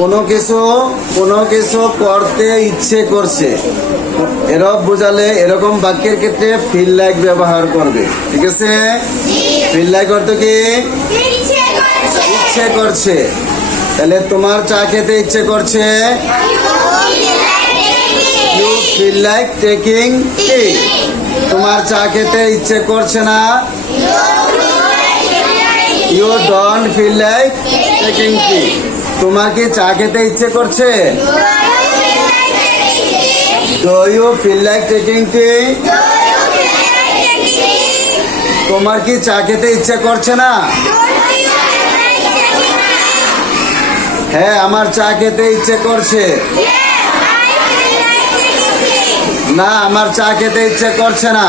কোনো কিছু করতে ইচ্ছে করছে, এরব বোঝালে এরকম বাক্যের ক্ষেত্রে ফিল লাইক ব্যবহার করবে। ঠিক আছে, ফিল লাইক অর্থ কি? ইচ্ছে করছে। তাহলে তোমার চা খেতে ইচ্ছে করছে, you feel like taking tea. তোমার চা খেতে ইচ্ছে করছে না, you don't feel like taking tea. তোমার কি চা খেতে ইচ্ছে করছে, do you feel like taking tea. তোমার কি চা খেতে ইচ্ছে করছে না, হ্যাঁ আমার চা খেতে ইচ্ছে করছে। না, আমার চা খেতে ইচ্ছে করছে না।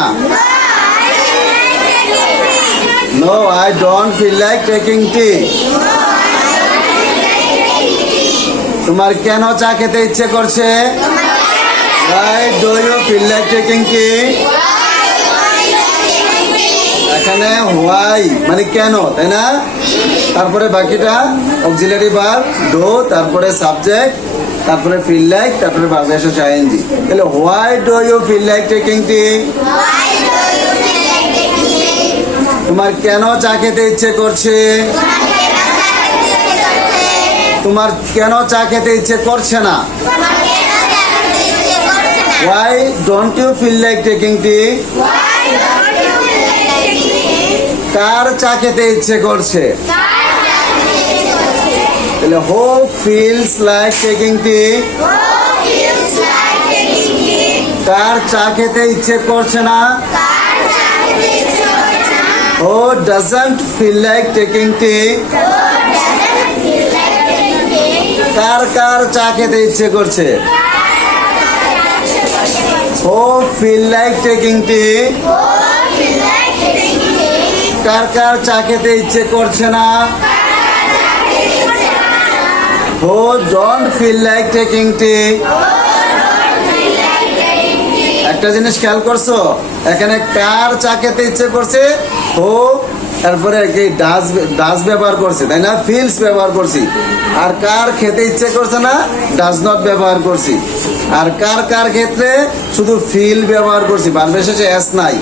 No, I don't feel like taking tea. তোমার কেন চা খেতে ইচ্ছে করছে, why do you feel like taking tea? এখানে why মানে কেন, তাই না? তারপরে বাকিটা অক্সিলারি ভার্ব ডু, তারপরে সাবজেক্ট, তারপরে ফিল লাইক, তারপরে ভার্ব এসেছে আইএনজি। তাহলে why do you feel like taking tea? তোমার কেন চা খেতে ইচ্ছে করছে, তোমার কেন চা খেতে ইচ্ছে করছে না, why don't you feel like taking tea? কার চা খেতে ইচ্ছে করছে, তাহলে who feels like taking tea? কার চা খেতে ইচ্ছে করছে না, who doesn't feel like taking tea? কার কার চা খেতে ইচ্ছে করছে, who feel like taking tea? কার কার চা খেতে ইচ্ছে করছে না, who don't feel like taking tea? একটা জিনিস খেয়াল করছো, এখানে কার চা খেতে ইচ্ছে করছে, who, তারপরে কি ডাজ ব্যবহার করছে, তাই না? ফিলস ব্যবহার করছি। আর কার খেতে ইচ্ছে করছে না, ডাজ নট ব্যবহার করছি। আর কার কার ক্ষেত্রে শুধু ফিল ব্যবহার করছি, ভার্ব শেষে এস নাই।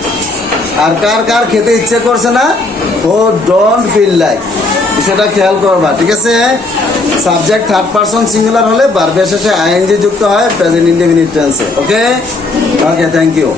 আর কার কার খেতে ইচ্ছে করছে না, ও ডোন্ট ফিল লাইক, সেটা খেয়াল করবা। ঠিক আছে, সাবজেক্ট থার্ড পারসন সিঙ্গুলার হলে ভার্ব শেষে আইএনজি যুক্ত হয় প্রেজেন্ট ইনডেফিনিট টেন্সে। Okay, thank you.